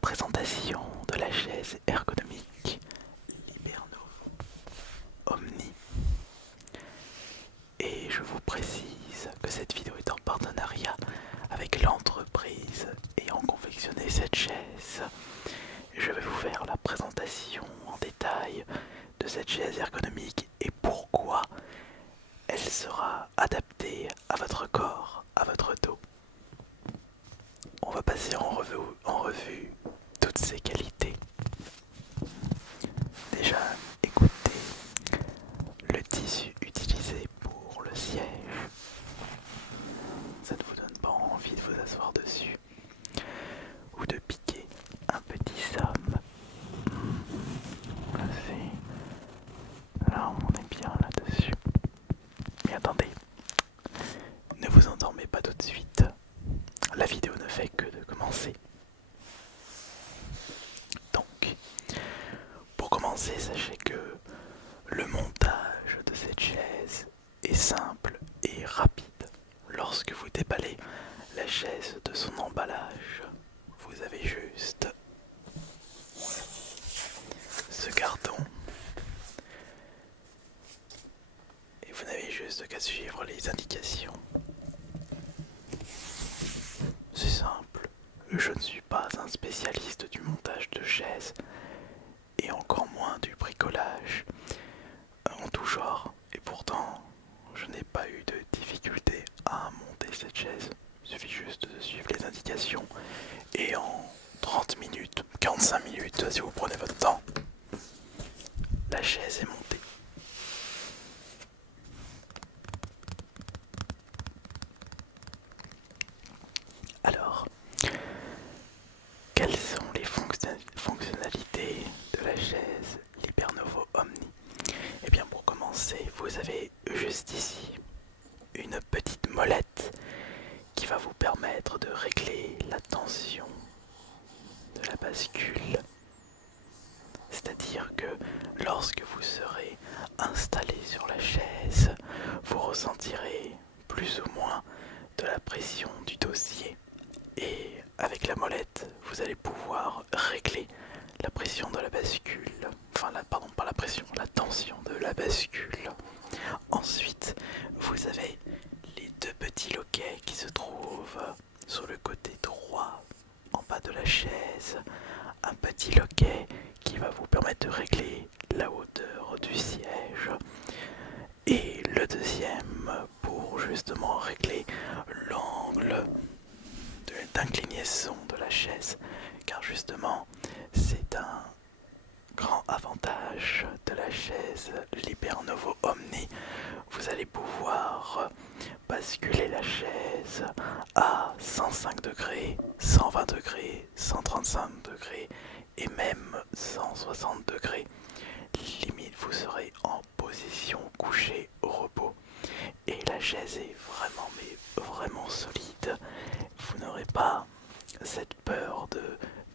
présentation de la chaise ergonomique Liberno Omni. Et je vous précise que cette vidéo est en partenariat avec l'entreprise ayant confectionné cette chaise. Je vais vous faire la présentation en détail de cette chaise ergonomique et pourquoi elle sera adaptée à votre corps, à votre dos. On va passer en revue toutes ses qualités. Déjà, écoutez le tissu utilisé pour le siège. Ça ne vous donne pas envie de vous asseoir dessus ou de piquer un petit somme. Là, on est bien là-dessus. Mais attendez, ne vous endormez pas tout de suite. La vidéo ne fait que de commencer. Donc, pour commencer, sachez que le montage de cette chaise est simple et rapide. Lorsque vous déballez la chaise de son emballage, vous avez juste ce carton et vous n'avez juste qu'à suivre les indications. C'est simple, je ne suis pas un spécialiste du montage de chaises et encore moins du bricolage en tout genre, et pourtant je n'ai pas eu de difficulté à monter cette chaise. Il suffit juste de suivre les indications et en 30 minutes, 45 minutes si vous prenez votre temps, la chaise est montée. Alors, quelles sont les fonctionnalités de la chaise Libernovo Omni? Eh bien, pour commencer, vous avez juste ici une petite molette qui va vous permettre de régler la tension de la bascule. C'est-à-dire que lorsque vous serez installé sur la chaise, vous ressentirez plus ou moins de la pression du dossier. Et avec la molette, vous allez pouvoir régler la pression de la bascule. Pardon, pas la pression, la tension de la bascule. Ensuite, vous avez les deux petits loquets qui se trouvent sur le côté droit en bas de la chaise. Un petit loquet qui va vous permettre de régler la hauteur du siège. Et le deuxième pour justement régler l'angle d'inclinaison de la chaise. Car justement, c'est un grand avantage de la chaise Libernovo Omni. Vous allez pouvoir basculer la chaise à 105 degrés, 120 degrés, 135 degrés et même 160 degrés. Limite, vous serez en position couchée au repos. Et la chaise est vraiment, mais vraiment solide. Vous n'aurez pas cette peur de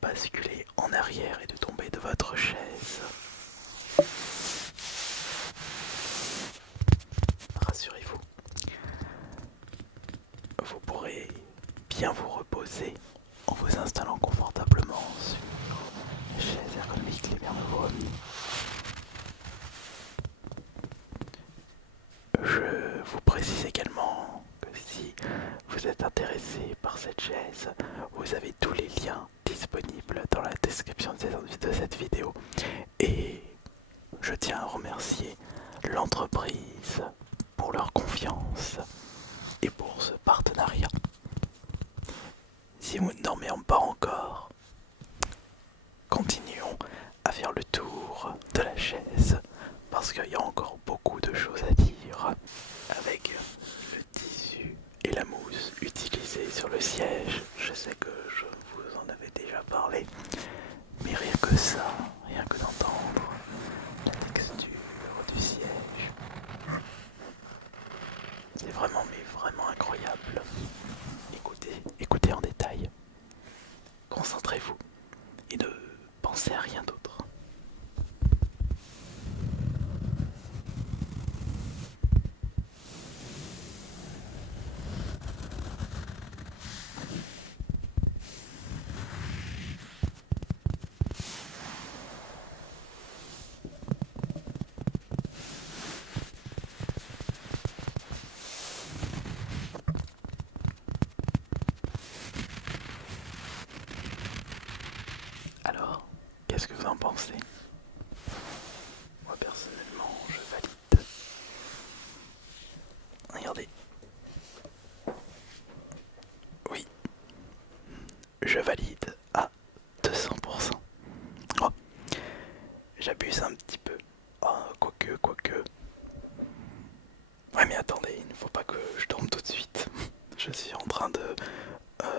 basculer en arrière et de tomber de votre chaise. Rassurez-vous, vous pourrez bien vous reposer en vous installant confortablement sur la chaise ergonomique Libernovo Omni. Je vous précise également que si vous êtes intéressé par cette chaise, vous avez tous les liens disponibles dans la description de cette vidéo. Et je tiens à remercier l'entreprise pour leur confiance et pour ce partenariat. Si vous ne dormez pas encore, continuons à faire le tour de la chaise parce qu'il y a encore beaucoup de choses à dire avec le tissu et la mousse utilisée sur le siège. Je sais que je vous en avais déjà parlé, mais rien que ça, rien que d'entendre la texture du siège, c'est vraiment, mais vraiment incroyable. Écoutez en détail, concentrez-vous et ne pensez à rien d'autre. Qu'est-ce que vous en pensez? Moi personnellement, je valide. Regardez. Oui, je valide à 200%. Oh, j'abuse un petit peu. Oh, quoique. Ouais, mais attendez, il ne faut pas que je dorme tout de suite. Je suis en train de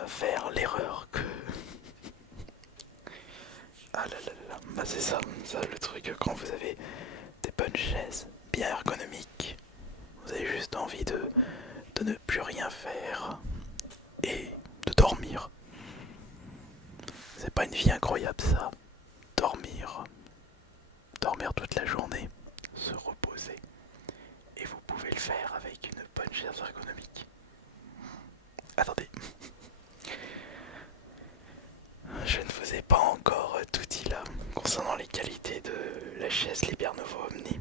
faire l'erreur que... Ah là là là, bah c'est ça le truc, quand vous avez des bonnes chaises bien ergonomiques, vous avez juste envie de ne plus rien faire et de dormir. C'est pas une vie incroyable ça, dormir, dormir toute la journée, se reposer, et vous pouvez le faire avec une bonne chaise ergonomique. Attendez, je ne vous ai pas encore tout dit là concernant les qualités de la chaise Libernovo Omni.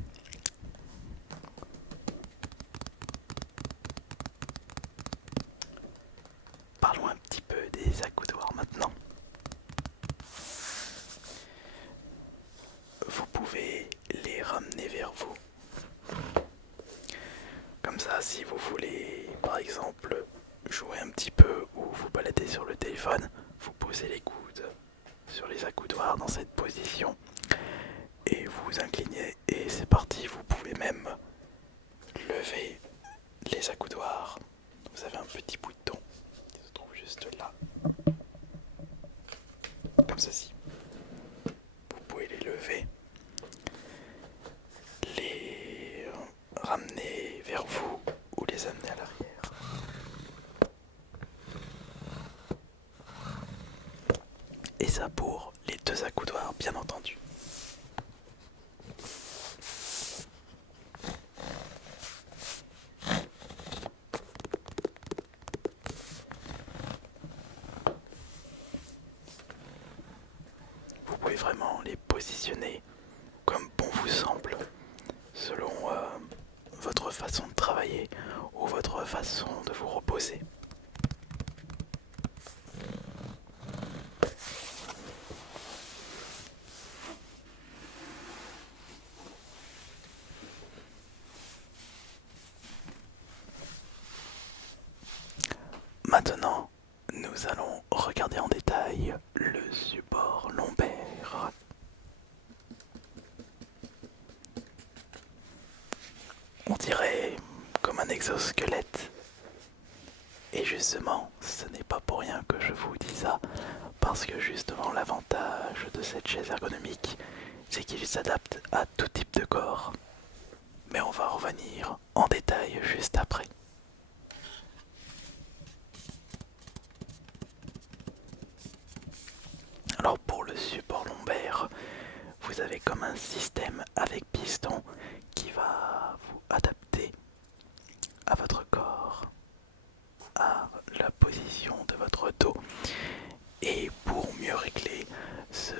Parlons un petit peu des accoudoirs maintenant. Vous pouvez les ramener vers vous. Comme ça, si vous voulez, par exemple, jouer un petit peu ou vous balader sur le téléphone, vous posez les coudes sur les accoudoirs dans cette position et vous vous inclinez et c'est parti. Vous pouvez même lever les accoudoirs. Vous avez un petit bouton qui se trouve juste là, comme ceci. Vous pouvez les lever, les ramener vers vous ou les amener à l'arrière. Et ça pour les deux accoudoirs, bien entendu. Vous pouvez vraiment les positionner comme bon vous semble, selon votre façon de travailler ou votre façon de vous reposer. Maintenant, nous allons regarder en détail le support lombaire. On dirait comme un exosquelette. Et justement, ce n'est pas pour rien que je vous dis ça, parce que justement l'avantage de cette chaise ergonomique, c'est qu'il s'adapte à tout type de corps. Mais on va revenir en détail juste après. Alors pour le support lombaire, vous avez comme un système avec piston qui va vous adapter à votre corps, à la position de votre dos. Et pour mieux régler ce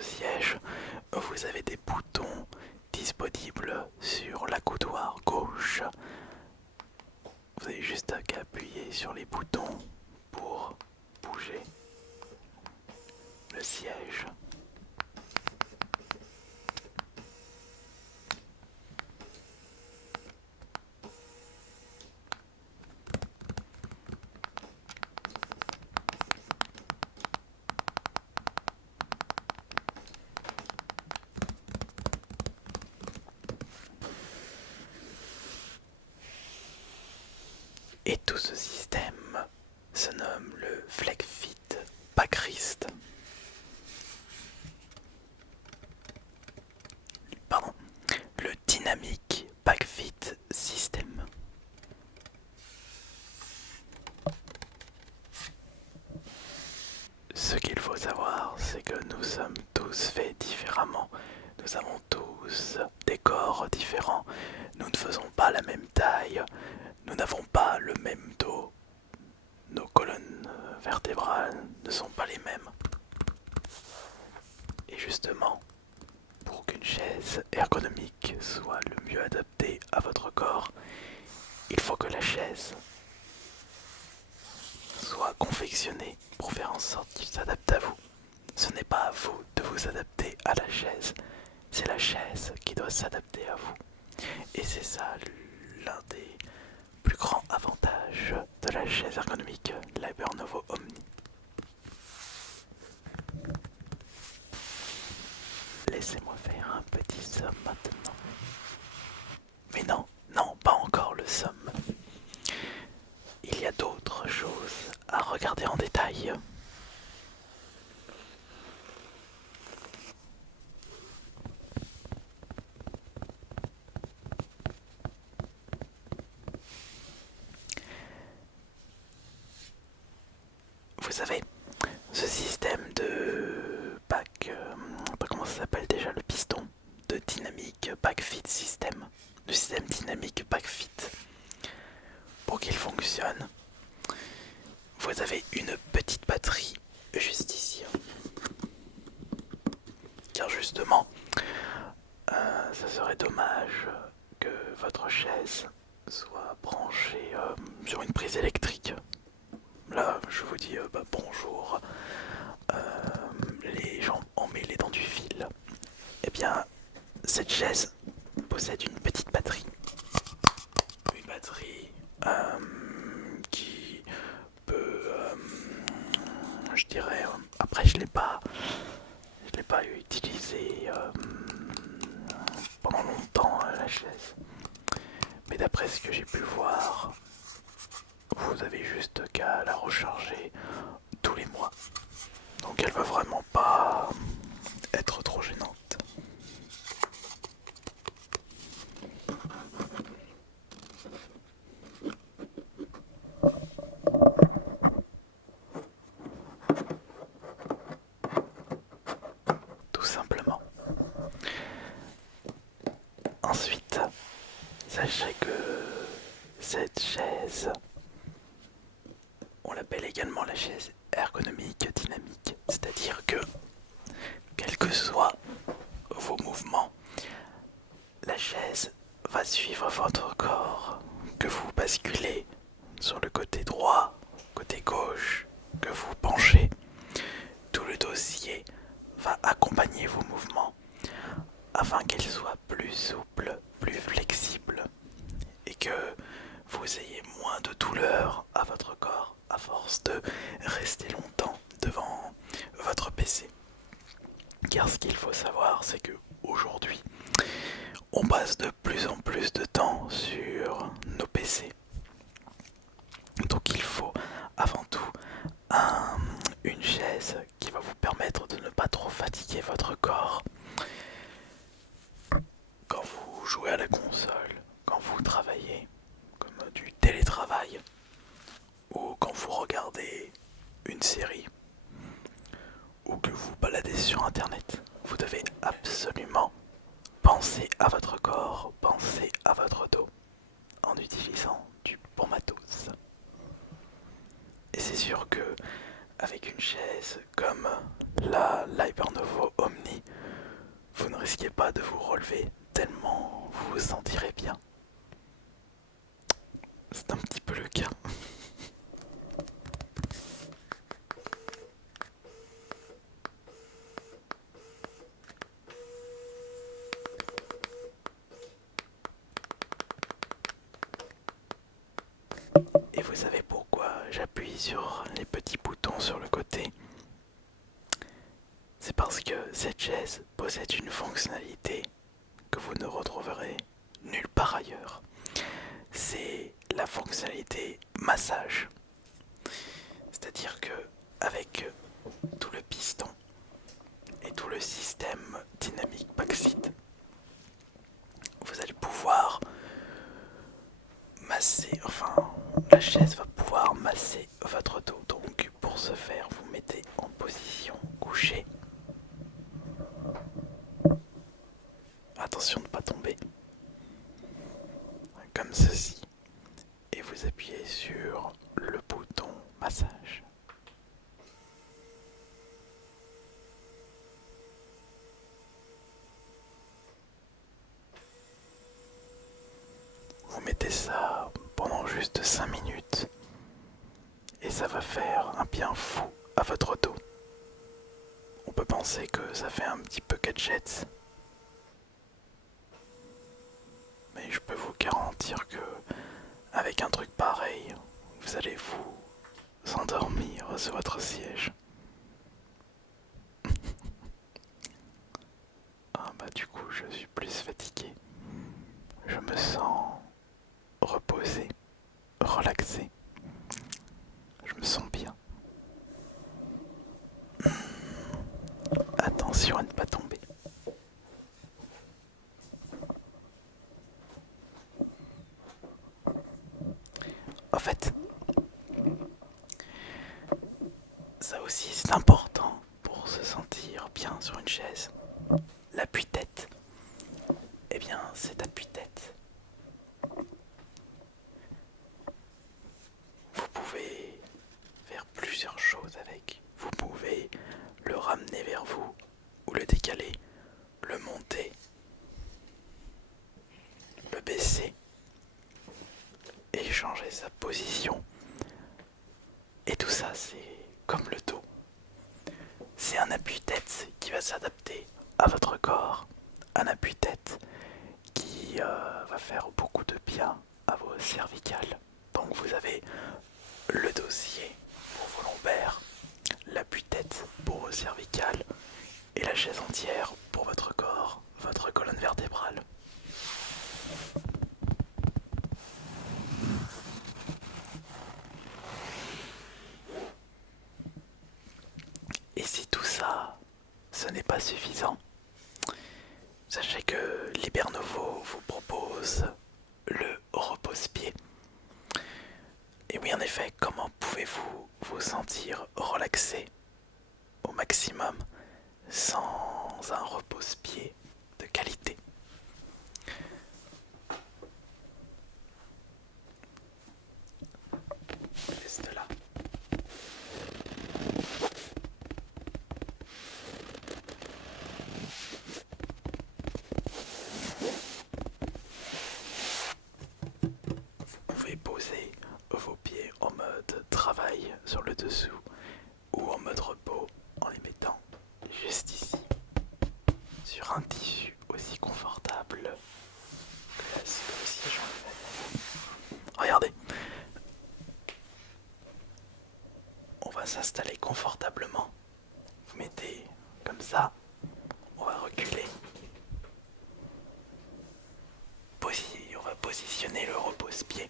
siège, vous avez des boutons disponibles sur l'accoudoir gauche. Vous avez juste qu'à appuyer sur les boutons pour bouger le siège. Et tout ce système se nomme le FlexFit Backrest. Pardon, le Dynamic Backfit System. Ce qu'il faut savoir, c'est que nous sommes tous faits différemment. Nous avons tous des corps différents. Nous ne faisons pas la même taille. Nous n'avons pas le même dos. Nos colonnes vertébrales ne sont pas les mêmes. Et justement, pour qu'une chaise ergonomique soit le mieux adaptée à votre corps, il faut que la chaise soit confectionnée pour faire en sorte qu'il s'adapte à vous. Ce n'est vous adapter à la chaise, c'est la chaise qui doit s'adapter à vous. Et c'est ça l'un des plus grands avantages de la chaise ergonomique Libernovo Omni. Laissez-moi faire un petit somme maintenant. Mais non, non, pas encore le somme. Il y a d'autres choses à regarder en détail. Vous savez, ce système de pack, comment ça s'appelle déjà, le piston de dynamique pack fit system, le système dynamique pack fit, pour qu'il fonctionne, vous avez une petite batterie juste ici. Car justement, ça serait dommage que votre chaise soit branchée sur une prise électrique. Là, je vous dis bonjour, les gens emmêlés dans du fil. Eh bien, cette chaise possède une petite batterie. Une batterie qui peut, je dirais, après je l'ai pas utilisée pendant longtemps la chaise. Mais d'après ce que j'ai pu voir, vous avez juste qu'à la recharger tous les mois. Donc elle va vraiment pas être trop gênante. Tout simplement. Ensuite, sachez que cette chaise, on l'appelle également la chaise ergonomique dynamique, c'est-à-dire que, quels que soient vos mouvements, la chaise va suivre votre corps, que vous basculez sur le côté droit, côté gauche, que vous penchez. Tout le dossier va accompagner vos mouvements afin qu'elle soit plus souple, plus flexible et que vous ayez moins de douleur à votre corps à force de rester longtemps devant votre PC. Car ce qu'il faut savoir, c'est que aujourd'hui, on passe de plus en plus de temps sur nos PC. Donc il faut avant tout une chaise qui va vous permettre de ne pas trop fatiguer votre corps quand vous jouez à la console, quand vous travaillez, comme du télétravail, ou quand vous regardez une série, ou que vous baladez sur internet. Vous devez absolument penser à votre corps, penser à votre dos, en utilisant du bon matos. Et c'est sûr que avec une chaise comme la Libernovo Omni, vous ne risquez pas de vous relever tellement vous vous sentirez bien. C'est un petit peu le cas. Et vous savez pourquoi j'appuie sur les petits boutons sur le côté? C'est parce que cette chaise possède une fonctionnalité que vous ne retrouverez nulle part ailleurs. C'est la fonctionnalité massage. C'est-à-dire que avec tout le piston et tout le système dynamique backseat, vous allez pouvoir masser, enfin la chaise va pouvoir masser votre dos. Donc pour ce faire, vous mettez en position couchée. Attention de ne pas tomber. Comme ceci. Et vous appuyez sur le bouton massage. Vous mettez ça pendant juste 5 minutes et ça va faire un bien fou à votre dos. On peut penser que ça fait un petit peu gadget, mais je peux vous garantir que avec un truc pareil, vous allez vous endormir sur votre siège. Ah bah du coup je suis plus fatigué. Je me sens reposé, relaxé. Je me sens bien. Attention à ne pas tomber. En fait, ça aussi c'est important pour se sentir bien sur une chaise. L'appui-tête. Eh bien, cet appui-tête, vous pouvez faire plusieurs choses avec. Vous pouvez le ramener vers vous ou le décaler, le monter, le baisser et changer sa position. Et tout ça, c'est comme le dos. C'est un appui-tête qui va s'adapter à votre corps. Un appui-tête qui va faire beaucoup de bien à vos cervicales. Donc vous avez le dossier pour vos lombaires, l'appui-tête pour vos cervicales et la chaise entière pour votre corps, votre colonne vertébrale. Et si tout ça, ce n'est pas suffisant, sachez que Libernovo vous propose le repose-pied. Et oui, en effet, comment pouvez-vous vous sentir relaxé au maximum sans un repose-pied de qualité? Reste là. Vous pouvez poser vos pieds en mode travail sur le dessous ou en mode repos en les mettant juste ici sur un tissu aussi confortable que le siège en fait. Regardez, on va s'installer confortablement. Vous mettez comme ça, on va reculer. On va positionner le repose-pied.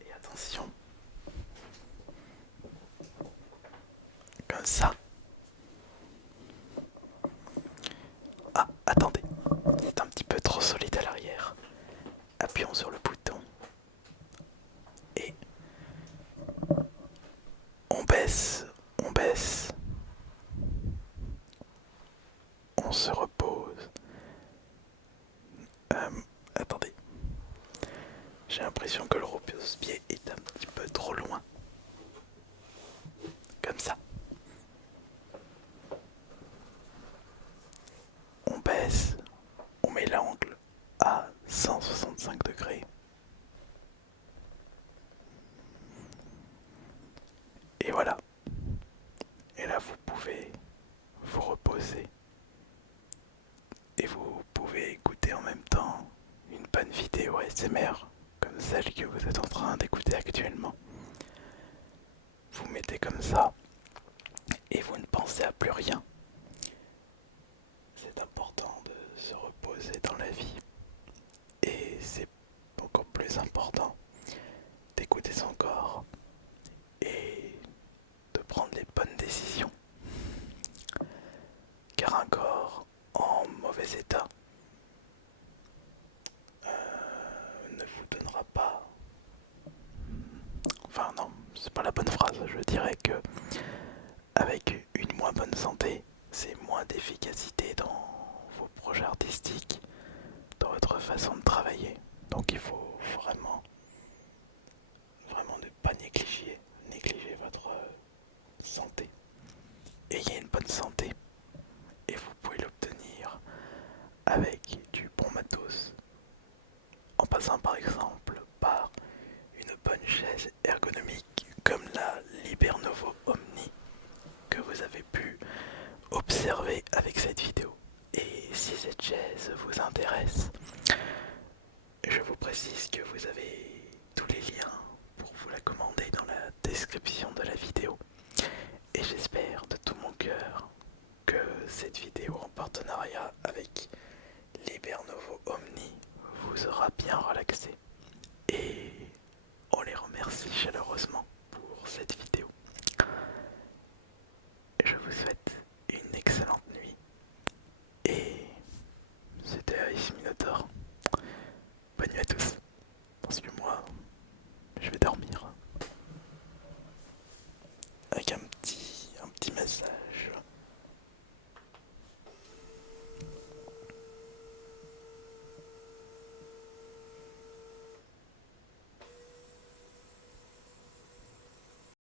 Et attention, comme ça. Ah, attendez, c'est un petit peu trop solide à l'arrière. Appuyons sur le bouton. Et on baisse, on baisse. On se repose. Attendez. J'ai l'impression que le repose-pied est un petit peu trop loin. Comme ça. On baisse. On met l'angle à 165 degrés. Et voilà. Et là, vous pouvez vous reposer. Et vous pouvez écouter en même temps une bonne vidéo ASMR, comme celle que vous êtes en train d'écouter actuellement. Vous mettez comme ça, et vous ne pensez à plus rien. C'est important de se reposer dans la vie. Et c'est encore plus important d'écouter son corps et de prendre les bonnes décisions. Car un corps en mauvais état ne vous donnera pas... Enfin non, c'est pas la bonne phrase. Je dirais que avec une moins bonne santé, c'est moins d'efficacité dans vos projets artistiques, dans votre façon de travailler. Donc il faut vraiment ne pas négliger votre santé. Ayez une bonne santé et vous pouvez l'obtenir avec du bon matos. En passant par exemple par une bonne chaise ergonomique comme la Libernovo Omni que vous vous aura bien relaxé. Et on les remercie chaleureusement pour cette vidéo. Je vous souhaite une excellente nuit. Et c'était Ice Minotaur. Bonne nuit à tous. Parce que moi,